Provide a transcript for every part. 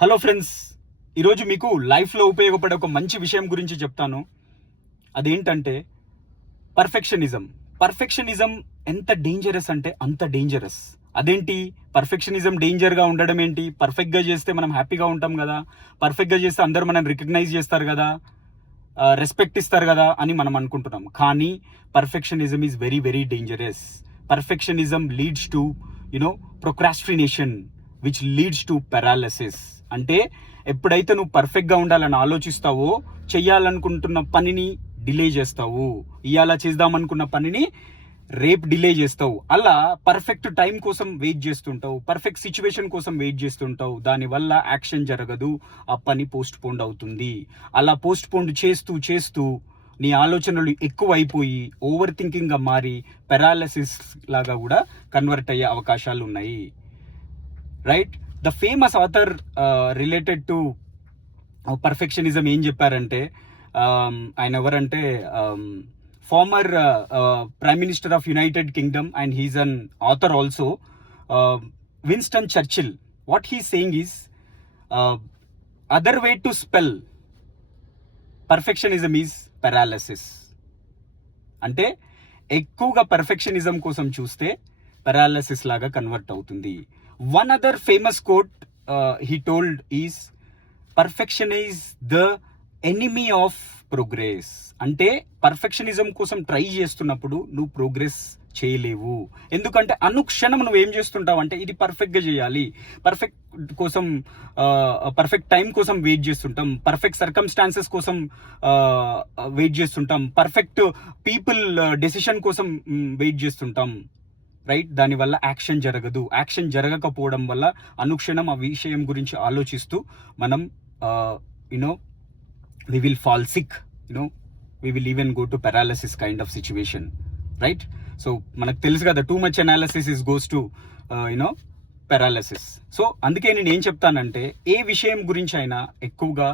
Hello friends, ఈరోజు మీకు లైఫ్లో ఉపయోగపడే ఒక మంచి విషయం గురించి చెప్తాను. అదేంటంటే పర్ఫెక్షనిజం. పర్ఫెక్షనిజం ఎంత డేంజరస్ అంటే అంత డేంజరస్. అదేంటి పర్ఫెక్షనిజం డేంజర్గా ఉండడం ఏంటి? పర్ఫెక్ట్గా చేస్తే మనం హ్యాపీగా ఉంటాం కదా, పర్ఫెక్ట్గా చేస్తే అందరూ మనం రికగ్నైజ్ చేస్తారు కదా, రెస్పెక్ట్ ఇస్తారు కదా అని మనం అనుకుంటున్నాం. కానీ perfectionism is very very dangerous. Perfectionism leads to procrastination which leads to paralysis. అంటే ఎప్పుడైతే నువ్వు పర్ఫెక్ట్గా ఉండాలని ఆలోచిస్తావో, చెయ్యాలనుకుంటున్న పనిని డిలే చేస్తావు, ఇవాళ చేద్దామనుకున్న పనిని రేపు డిలే చేస్తావు. అలా పర్ఫెక్ట్ టైం కోసం వెయిట్ చేస్తుంటావు, పర్ఫెక్ట్ సిచ్యువేషన్ కోసం వెయిట్ చేస్తుంటావు. దానివల్ల యాక్షన్ జరగదు, ఆ పని పోస్ట్ పోండ్ అవుతుంది. అలా పోస్ట్ పోండ్ చేస్తూ చేస్తూ నీ ఆలోచనలు ఎక్కువ అయిపోయి ఓవర్ థింకింగ్గా మారి పెరాలసిస్ లాగా కూడా కన్వర్ట్ అయ్యే అవకాశాలు ఉన్నాయి. Right? The famous author related to perfectionism ఏం చెప్పారంటే, ఆయన ఎవరంటే former prime minister of United Kingdom and he's an author also, Winston Churchill. What he saying is other way to spell perfectionism is paralysis. అంటే ఎక్కువగా perfectionism కోసం చూస్తే paralysis లాగా convert అవుతుంది. One other famous quote he told is, perfection is the enemy of progress. అంటే perfectionism కోసం try చేస్తున్నప్పుడు నువ్వు ప్రోగ్రెస్ చేయలేవు. ఎందుకంటే అనుక్షణం నువ్వు ఏం చేస్తుంటావు అంటే ఇది పర్ఫెక్ట్గా చేయాలి, పర్ఫెక్ట్ కోసం పర్ఫెక్ట్ టైం కోసం వెయిట్ చేస్తుంటాం, పర్ఫెక్ట్ సర్కమ్స్టాన్సెస్ కోసం వెయిట్ చేస్తుంటాం, పర్ఫెక్ట్ పీపుల్ డెసిషన్ కోసం వెయిట్ చేస్తుంటాం. రైట్? దానివల్ల యాక్షన్ జరగదు. యాక్షన్ జరగకపోవడం వల్ల అనుక్షణం ఆ విషయం గురించి ఆలోచిస్తూ మనం we will fall sick, we will even go to paralysis kind of situation. Right? So మనకు తెలుసు కదా, too much analysis is goes to paralysis. So అందుకే నేను ఏం చెప్తానంటే, ఏ విషయం గురించి అయినా ఎక్కువగా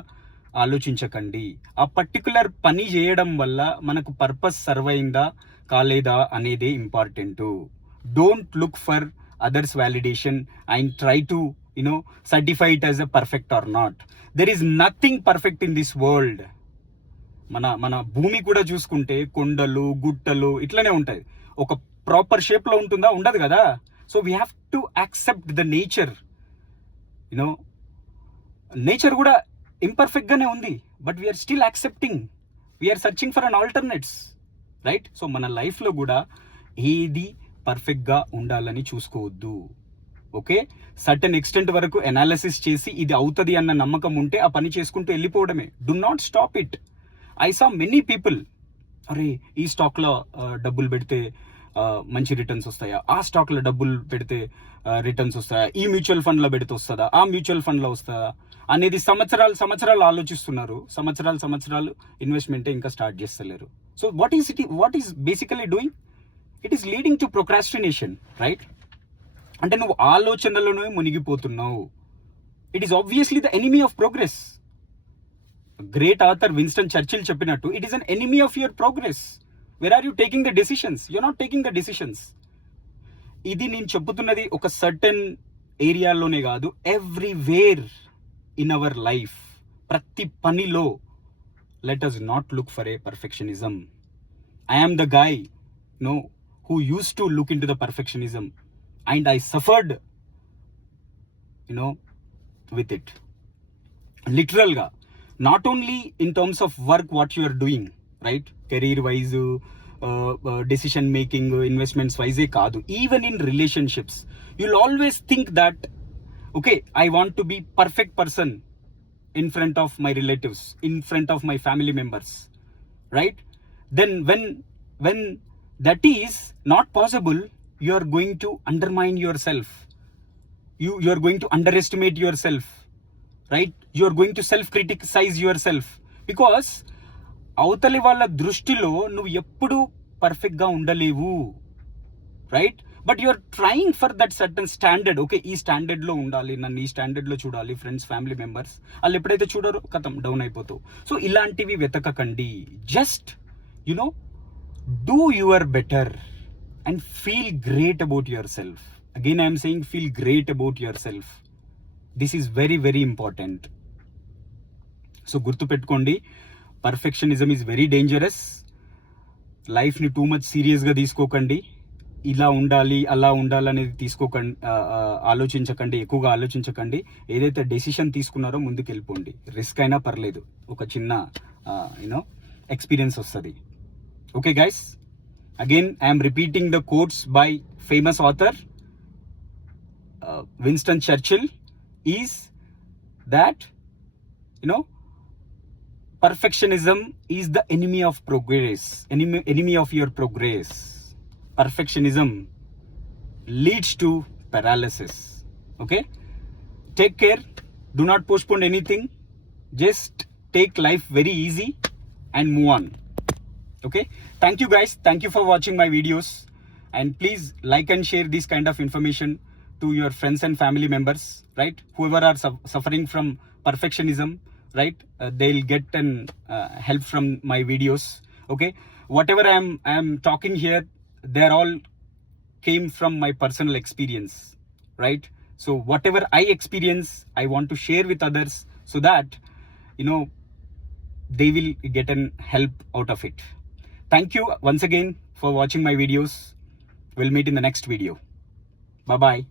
ఆలోచించకండి. ఆ పర్టికులర్ పని చేయడం వల్ల మనకు పర్పస్ సర్వ్ అయిందా కాలేదా అనేదే important. Don't look for others' validation and try to certify it as a perfect or not. There is nothing perfect in this world. మన భూమి కూడా చూసుకుంటే కొండలు గుట్టలు ఇట్లనే ఉంటాయి. ఒక ప్రాపర్ షేప్లో ఉంటుందా? ఉండదు కదా. So we have to accept the nature. Nature కూడా ఇంపర్ఫెక్ట్గానే ఉంది, but we're still accepting, we're searching for an alternates. Right? So మన లైఫ్లో కూడా ఏది పర్ఫెక్ట్గా ఉండాలని చూసుకోవద్దు. ఓకే? సర్టెన్ ఎక్స్టెంట్ వరకు అనాలిసిస్ చేసి ఇది అవుతుంది అన్న నమ్మకం ఉంటే ఆ పని చేసుకుంటూ వెళ్ళిపోవడమే. Do not stop it. I saw many people, అరే ఈ స్టాక్లో డబ్బులు పెడితే మంచి రిటర్న్స్ వస్తాయా, ఆ స్టాక్లో డబ్బులు పెడితే రిటర్న్స్ వస్తాయా, ఈ మ్యూచువల్ ఫండ్లో పెడితే వస్తుందా, ఆ మ్యూచువల్ ఫండ్లో వస్తుందా అనేది సంవత్సరాలు ఆలోచిస్తున్నారు. సంవత్సరాలు ఇన్వెస్ట్మెంటే ఇంకా స్టార్ట్ చేస్తలేరు. So what is basically doing? It is leading to procrastination. Right? అంటే నువ్వు ఆలోచనలోనే మునిగిపోతున్నావు. It is obviously the enemy of progress. Great author Winston Churchill చెప్పినట్టు, it is an enemy of your progress. Where are you taking the decisions? You're not taking the decisions. ఇది నేను చెబుతున్నది ఒక certain ఏరియాలోనే కాదు, ఎవ్రీవేర్ ఇన్ అవర్ లైఫ్. ప్రతి పనిలో let us not look for a perfectionism. I am the guy who used to look into the perfectionism and I suffered with it. Literal ga, not only in terms of work what you are doing, right, career wise, decision making, investments wise kaadu, even in relationships you'll always think that, okay, I want to be perfect person in front of my relatives, in front of my family members. Right? Then when that is not possible, you are going to undermine yourself, you are going to underestimate yourself. Right? You are going to self criticize yourself, because అవతలి వాళ్ళ దృష్టిలో నువ్వు ఎప్పుడు perfect గా ఉండలేవు. Right? But you are trying for that certain standard. Okay, ఈ standard లో ఉండాలి, నన్ను ఈ స్టాండర్డ్ లో చూడాలి ఫ్రెండ్స్, ఫ్యామిలీ మెంబర్స్. వాళ్ళు ఎప్పుడైతే చూడరో కథం డౌన్ అయిపోతావు. సో ఇలాంటివి వెతకకండి. Just do your better and feel great about yourself. Again I am saying, feel great about yourself. This is very very important. So గుర్తుపెట్టుకోండి, పర్ఫెక్షనిజం ఈజ్ వెరీ డేంజరస్. లైఫ్ని too much సీరియస్గా తీసుకోకండి. ఇలా ఉండాలి అలా ఉండాలి అనేది తీసుకోకండి, ఆలోచించకండి, ఎక్కువగా ఆలోచించకండి. ఏదైతే డెసిషన్ తీసుకున్నారో ముందుకు వెళ్ళిపోండి. రిస్క్ అయినా పర్లేదు, ఒక చిన్న యూనో ఎక్స్పీరియన్స్ వస్తుంది. Okay guys, again I'm repeating the quotes by famous author Winston Churchill is that perfectionism is the enemy of progress, enemy of your progress. Perfectionism leads to paralysis. Okay, take care, do not postpone anything, just take life very easy and move on. Okay, thank you guys, thank you for watching my videos, and please like and share this kind of information to your friends and family members, right? Whoever are suffering from perfectionism, right, they'll get an help from my videos. Okay, whatever I am talking here, they're all came from my personal experience, right? So whatever I experience, I want to share with others so that they will get an help out of it. Thank you once again for watching my videos. We'll meet in the next video. Bye bye.